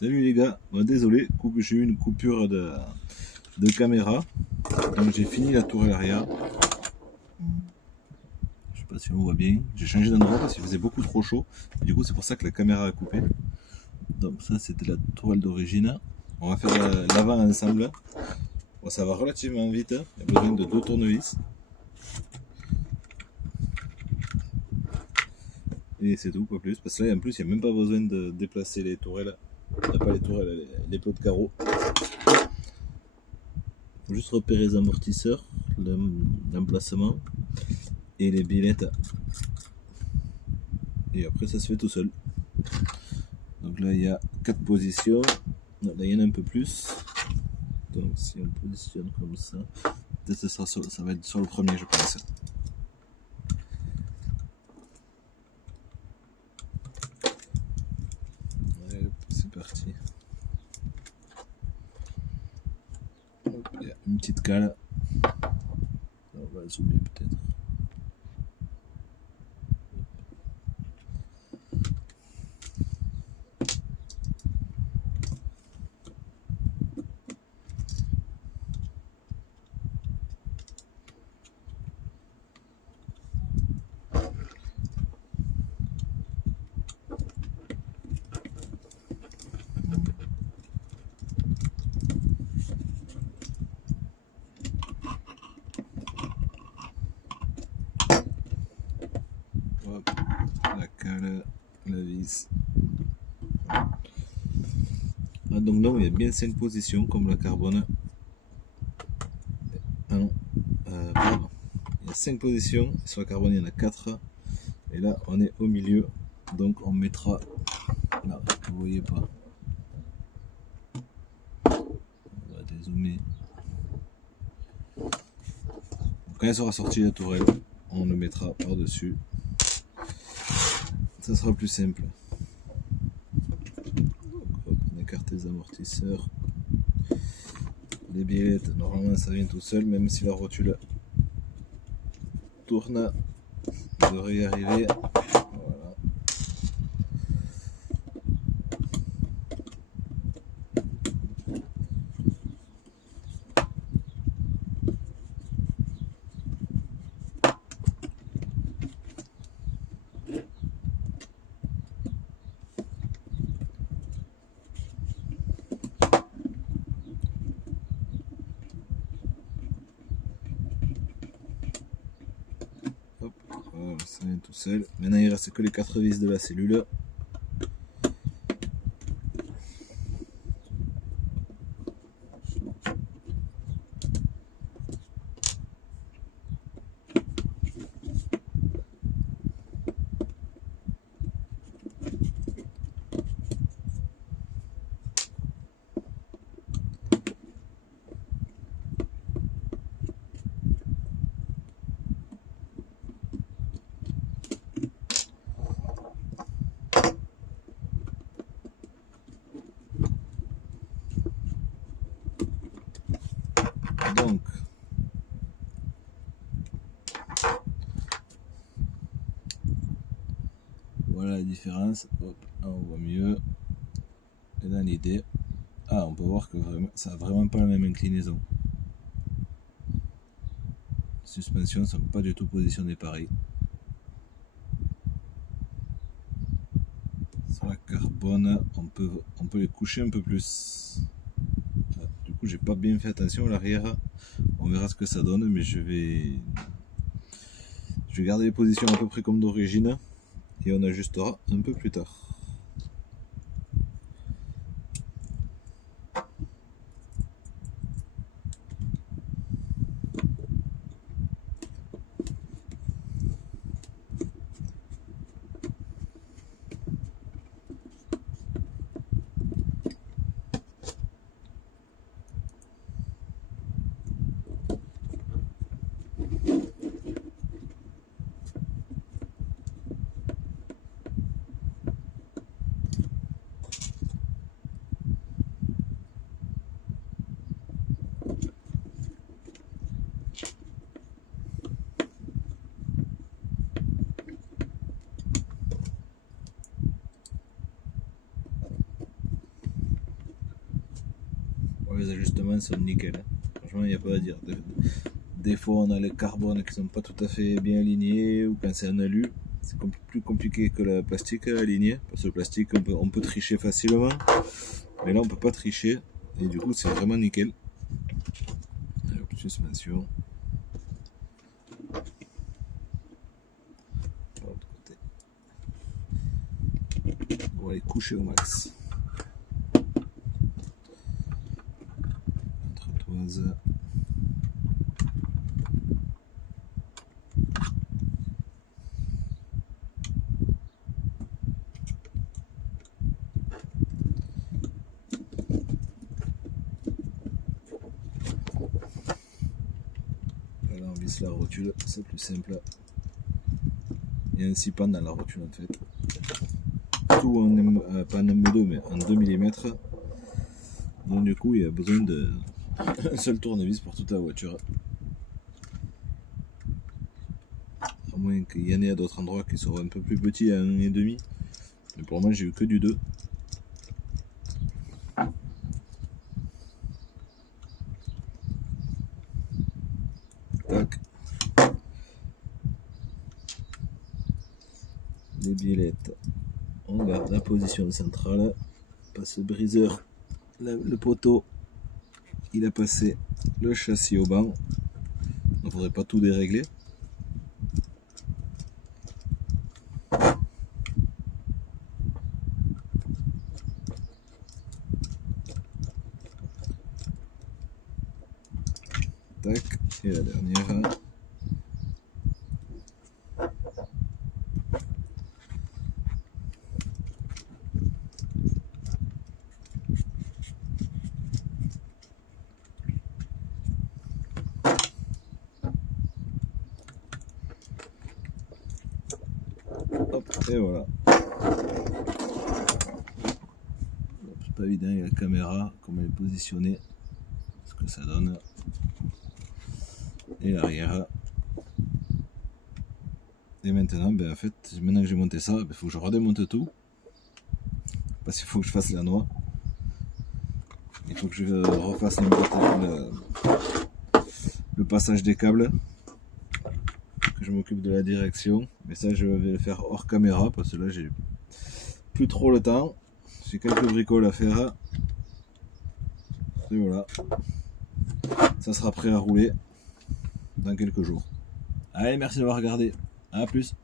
Salut les gars, bon, désolé, j'ai eu une coupure de caméra, donc j'ai fini la tourelle arrière. Je sais pas si on voit bien, j'ai changé d'endroit parce qu'il faisait beaucoup trop chaud, et du coup c'est pour ça que la caméra a coupé. Donc ça c'était la tourelle d'origine, on va faire l'avant ensemble. Bon, ça va relativement vite, il y a besoin de 2 tournevis. Et c'est tout, pas plus, parce que là en plus il n'y a même pas besoin de déplacer les tourelles, il n'y a pas les tourelles, les plots de carreaux. Faut juste repérer les amortisseurs, l'emplacement et les billettes. Et après ça se fait tout seul. Donc là il y a 4 positions. Là il y en a un peu plus. Donc si on positionne comme ça, peut-être ça va être sur le premier je pense. Allez, c'est parti. Hop, il y a une petite cale. On va zoomer peut-être. Hop, la cale, la vis. Ah, donc là il y a bien 5 positions comme la carbone. Pardon. Il y a 5 positions, sur la carbone il y en a 4. Et là on est au milieu. Donc on mettra là, vous voyez pas. On va dézoomer. Quand elle sera sortie la tourelle, on le mettra par dessus. Ça sera plus simple. Donc, hop, on écarte les amortisseurs. Les billettes, normalement ça vient tout seul, même si la rotule tourne, on devrait y arriver. Voilà. Hop, voilà, ça vient tout seul. Maintenant il reste que les 4 vis de la cellule. Donc, voilà la différence. Hop, là on voit mieux. Et dans l'idée, on peut voir que vraiment, ça n'a vraiment pas la même inclinaison. Les suspensions ne sont pas du tout positionnées pareil. Sur la carbone, on peut les coucher un peu plus. Du coup, j'ai pas bien fait attention à l'arrière. On verra ce que ça donne, mais je vais garder les positions à peu près comme d'origine et on ajustera un peu plus tard. les ajustements sont nickel. Franchement, il n'y a pas à dire. Des fois, on a les carbones qui sont pas tout à fait bien alignés, ou quand c'est en alu, c'est plus compliqué que le plastique à aligner. Parce que le plastique, on peut tricher facilement, mais là, on peut pas tricher. Et du coup, c'est vraiment nickel. Alors, suspension. On va les coucher au max. Trottoise. Là, on visse la rotule, c'est plus simple. Il y a un 6 pannes dans la rotule en fait. Tout en, pas en M2 mais en 2 mm. Donc du coup il y a besoin d'un seul tournevis pour toute la voiture. À moins qu'il y en ait à d'autres endroits qui seront un peu plus petits à 1,5. Mais pour moi j'ai eu que du 2. Tac. Les biellettes. On garde la position centrale. Passe le briseur. Le poteau. Il a passé le châssis au banc. Il ne faudrait pas tout dérégler. Tac. Et la dernière. Hop, et voilà. C'est pas évident, il y a la caméra, comment elle est positionnée, ce que ça donne. Et l'arrière. Et maintenant, ben en fait, maintenant que j'ai monté ça, il faut que je redémonte tout. Parce qu'il faut que je fasse la noix. Il faut que je refasse le passage des câbles. Que je m'occupe de la direction. Mais ça, je vais le faire hors caméra parce que là, j'ai plus trop le temps. J'ai quelques bricoles à faire. Et voilà. Ça sera prêt à rouler dans quelques jours. Allez, merci d'avoir regardé. À plus.